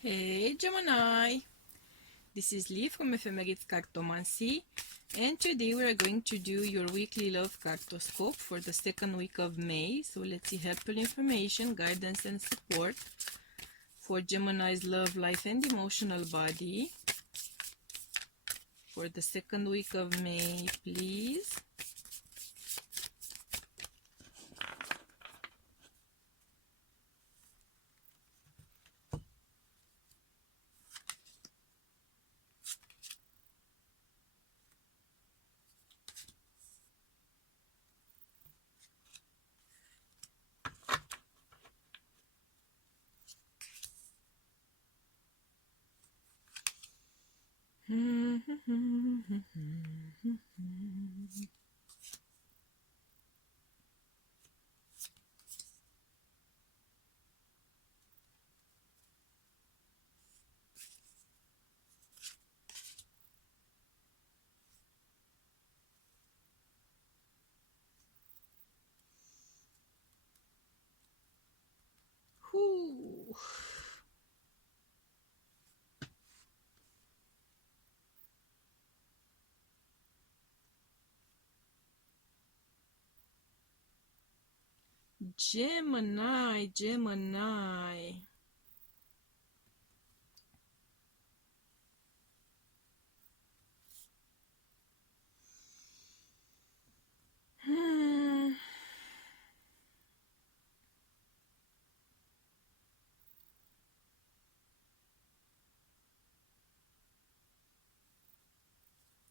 Hey Gemini, this is Lee from Ephemerid Cartomancy, and today we are going to do your weekly love cartoscope for the second week of May. So let's see helpful information, guidance and support for Gemini's love life and emotional body for the second week of May, please. Whew. Gemini.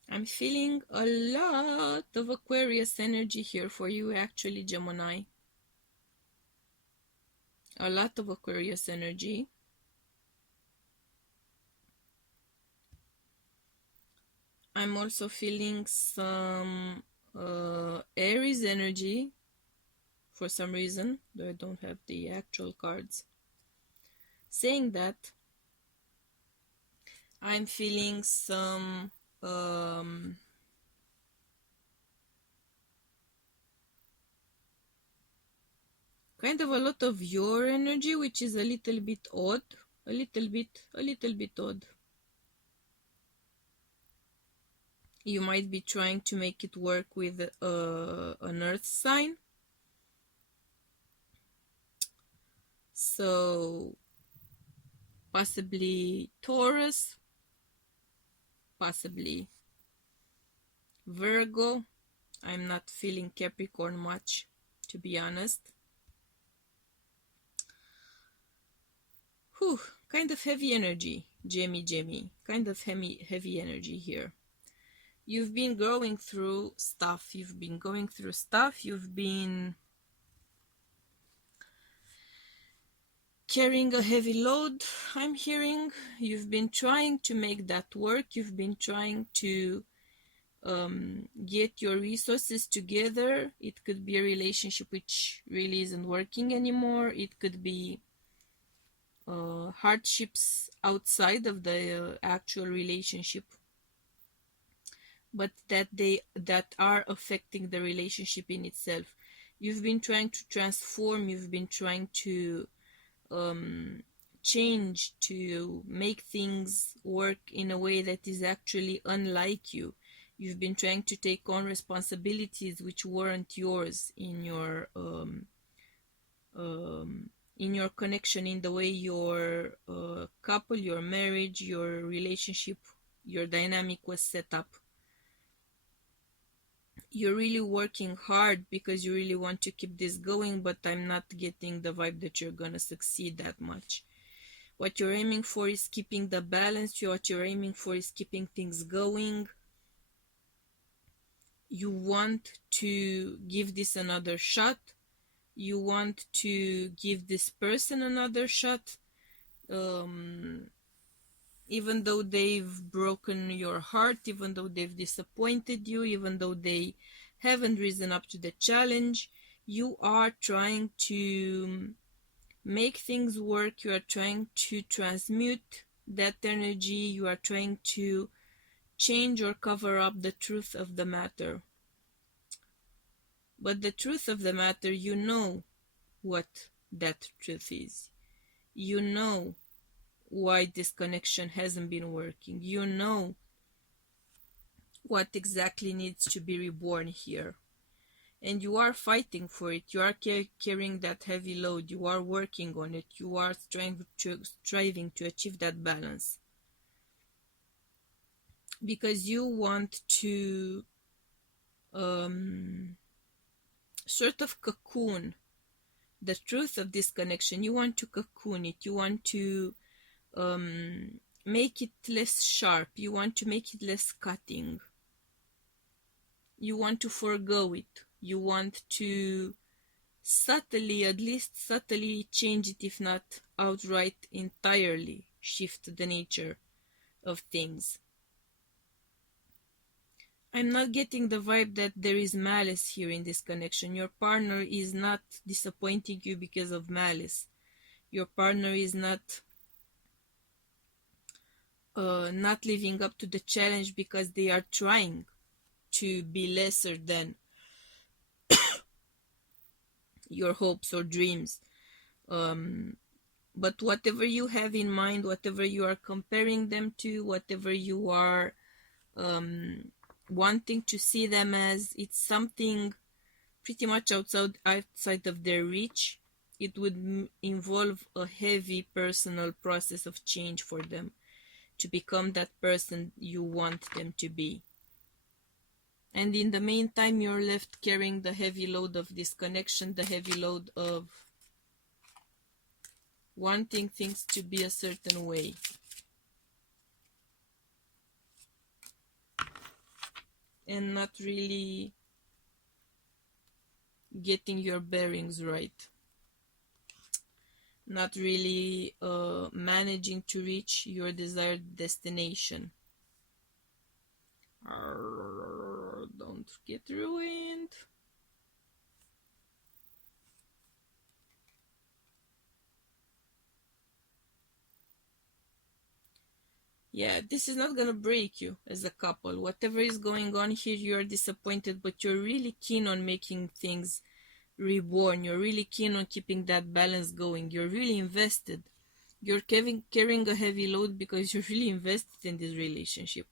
I'm feeling a lot of Aquarius energy here for you, actually, Gemini. A lot of Aquarius energy. I'm also feeling some Aries energy for some reason, though I don't have the actual cards. Saying that, I'm feeling some kind of a lot of your energy, which is a little bit odd. A little bit odd. You might be trying to make it work with an earth sign. So possibly Taurus, possibly Virgo. I'm not feeling Capricorn much, to be honest. Whew, kind of heavy energy, Jamie. Kind of heavy energy here. You've been going through stuff. You've been carrying a heavy load, I'm hearing. You've been trying to make that work. You've been trying to get your resources together. It could be a relationship which really isn't working anymore. It could be hardships outside of the actual relationship, but that are affecting the relationship in itself. You've been trying to transform. You've been trying to change, to make things work in a way that is actually unlike you. You've been trying to take on responsibilities which weren't yours in your connection, in the way your couple, your marriage, your relationship, your dynamic was set up. You're really working hard because you really want to keep this going, but I'm not getting the vibe that you're gonna succeed that much. What you're aiming for is keeping the balance. What you're aiming for is keeping things going. You want to give this another shot. You want to give this person another shot. Even though they've broken your heart, even though they've disappointed you, even though they haven't risen up to the challenge, you are trying to make things work. You are trying to transmute that energy. You are trying to change or cover up the truth of the matter. But the truth of the matter, you know what that truth is. You know why this connection hasn't been working. You know what exactly needs to be reborn here. And you are fighting for it. You are carrying that heavy load. You are working on it. You are striving to achieve that balance. Because you want to sort of cocoon the truth of this connection. You want to cocoon it. You want to make it less sharp. You want to make it less cutting. You want to forego it. You want to subtly, at least subtly change it, if not outright entirely shift the nature of things. I'm not getting the vibe that there is malice here in this connection. Your partner is not disappointing you because of malice. Your partner is not living up to the challenge because they are trying to be lesser than your hopes or dreams. But whatever you have in mind, whatever you are comparing them to, whatever you are wanting to see them as, it's something pretty much outside of their reach. It would involve a heavy personal process of change for them to become that person you want them to be. And in the meantime, you're left carrying the heavy load of disconnection, the heavy load of wanting things to be a certain way. And not really getting your bearings right. Not really managing to reach your desired destination. Don't get ruined. Yeah, this is not gonna break you as a couple. Whatever is going on here, you're disappointed, but you're really keen on making things reborn. You're really keen on keeping that balance going. You're really invested. You're carrying a heavy load because you're really invested in this relationship.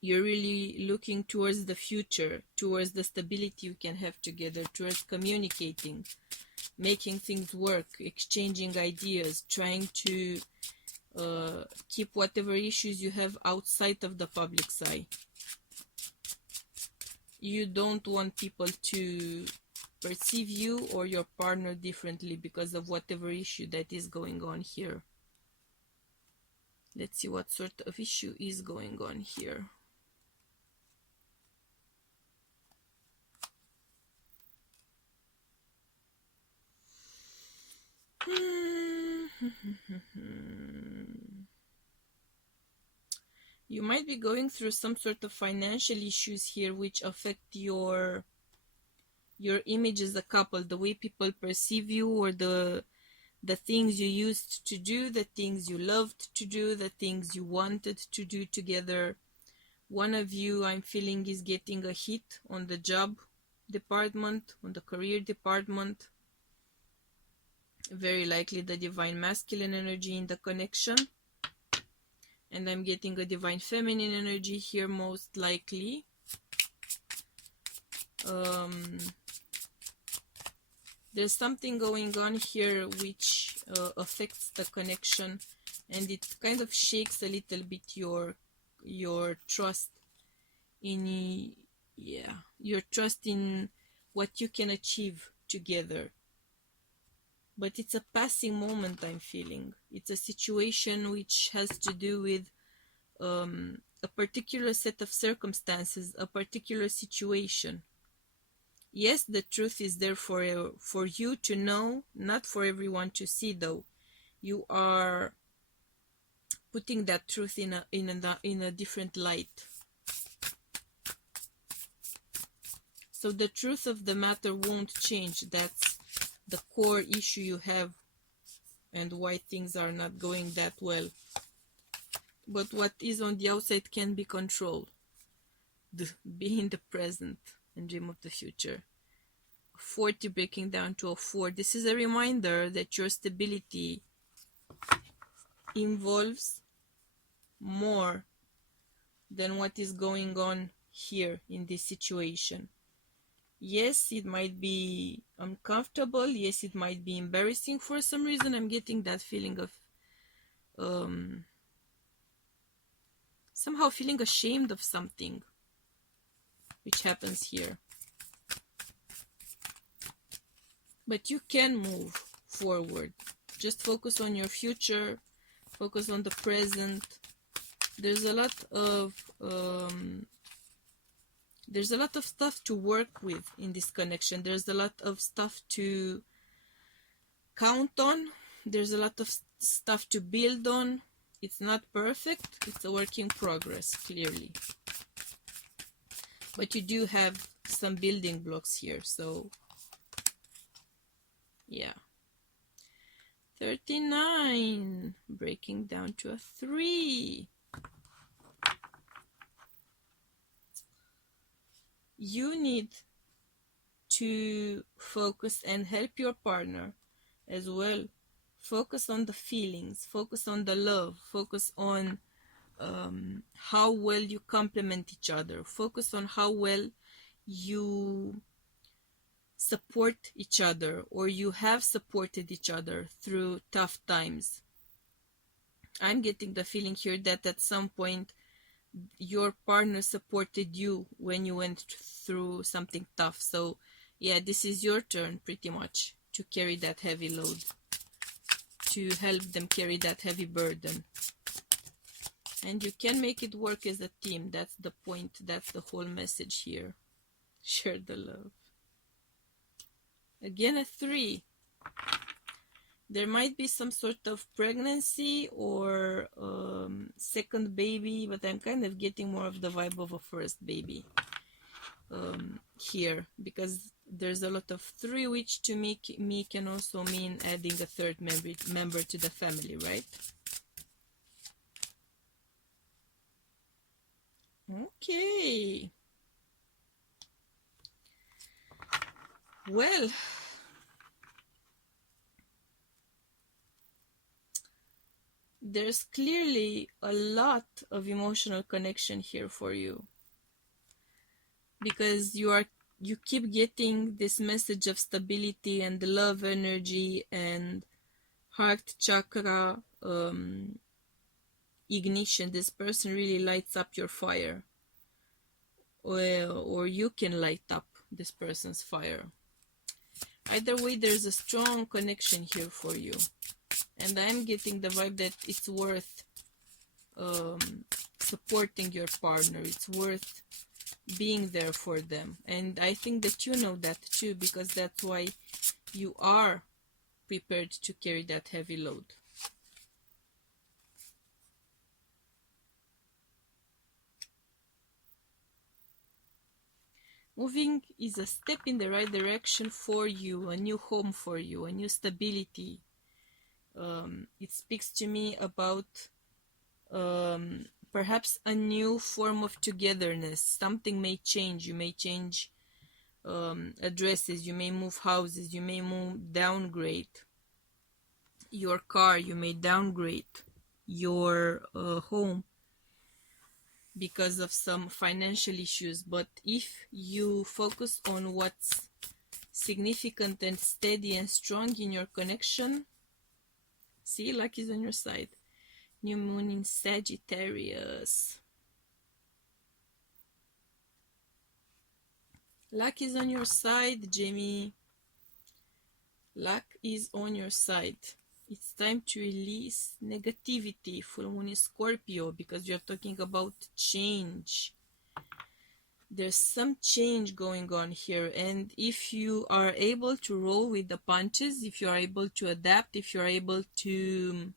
You're really looking towards the future, towards the stability you can have together, towards communicating, making things work, exchanging ideas, trying to keep whatever issues you have outside of the public's eye. You don't want people to perceive you or your partner differently because of whatever issue that is going on here. Let's see what sort of issue is going on here. You might be going through some sort of financial issues here which affect your image as a couple, the way people perceive you, or the things you used to do, the things you loved to do, the things you wanted to do together. One of you, I'm feeling, is getting a hit on the job department, on the career department. Very likely the divine masculine energy in the connection. And I'm getting a divine feminine energy here, most likely. There's something going on here which affects the connection, and it kind of shakes a little bit your trust in your trust in what you can achieve together. But it's a passing moment, I'm feeling. It's a situation which has to do with a particular set of circumstances, a particular situation. Yes, the truth is there for you to know, not for everyone to see, though. You are putting that truth in a different light. So the truth of the matter won't change. That's the core issue you have and why things are not going that well. But what is on the outside can be controlled. Be in the present and dream of the future. 40 breaking down to a 4. This is a reminder that your stability involves more than what is going on here in this situation. Yes, it might be uncomfortable. Yes, it might be embarrassing. For some reason, I'm getting that feeling of somehow feeling ashamed of something which happens here. But you can move forward. Just focus on your future, focus on the present. There's a lot of stuff to work with in this connection. There's a lot of stuff to count on. There's a lot of stuff to build on. It's not perfect. It's a work in progress, clearly. But you do have some building blocks here, so yeah. 39, breaking down to a 3. You need to focus and help your partner as well. Focus on the feelings, focus on the love, focus on how well you complement each other, focus on how well you support each other, or you have supported each other through tough times. I'm getting the feeling here that at some point your partner supported you when you went through something tough. So yeah, this is your turn pretty much to carry that heavy load, to help them carry that heavy burden. And you can make it work as a team. That's the point. That's the whole message here. Share the love. Again, a 3. There might be some sort of pregnancy or second baby, but I'm kind of getting more of the vibe of a first baby here, because there's a lot of 3, which to me can also mean adding a third member to the family, right? Okay. Well, there's clearly a lot of emotional connection here for you, because you keep getting this message of stability and love energy and heart chakra ignition. This person really lights up your fire, or you can light up this person's fire. Either way, there's a strong connection here for you, and I'm getting the vibe that it's worth supporting your partner. It's worth being there for them, and I think that you know that too, because that's why you are prepared to carry that heavy load. Moving is a step in the right direction for you, a new home for you, a new stability. It speaks to me about perhaps a new form of togetherness. Something may change. You may change addresses. You may move houses. You may downgrade your car. You may downgrade your home because of some financial issues. But if you focus on what's significant and steady and strong in your connection, see, luck is on your side. New moon in Sagittarius. Luck is on your side, Jamie. Luck is on your side. It's time to release negativity. Full moon in Scorpio, because you're talking about change. There's some change going on here, and if you are able to roll with the punches, if you are able to adapt, if you're able to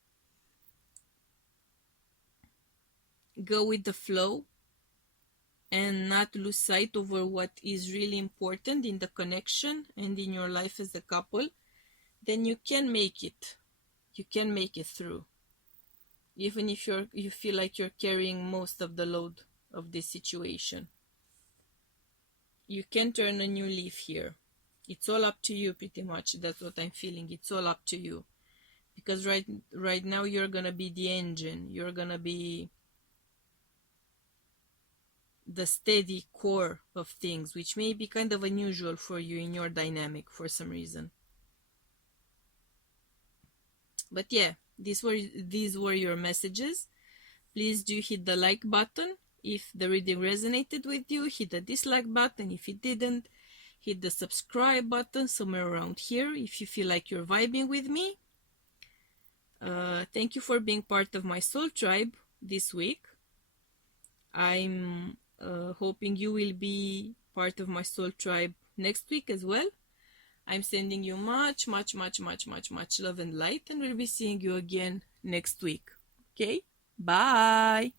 go with the flow and not lose sight over what is really important in the connection and in your life as a couple, then you can make it. You can make it through, even if you feel like you're carrying most of the load of this situation. You can turn a new leaf here. It's all up to you, pretty much. That's what I'm feeling. It's all up to you. because right now you're gonna be the engine, you're gonna be the steady core of things, which may be kind of unusual for you in your dynamic for some reason. But yeah, these were your messages. Please do hit the like button if the reading resonated with you. Hit the dislike button if it didn't. Hit the subscribe button somewhere around here if you feel like you're vibing with me. Thank you for being part of my soul tribe this week. I'm hoping you will be part of my soul tribe next week as well. I'm sending you much love and light, and we'll be seeing you again next week. Okay? Bye!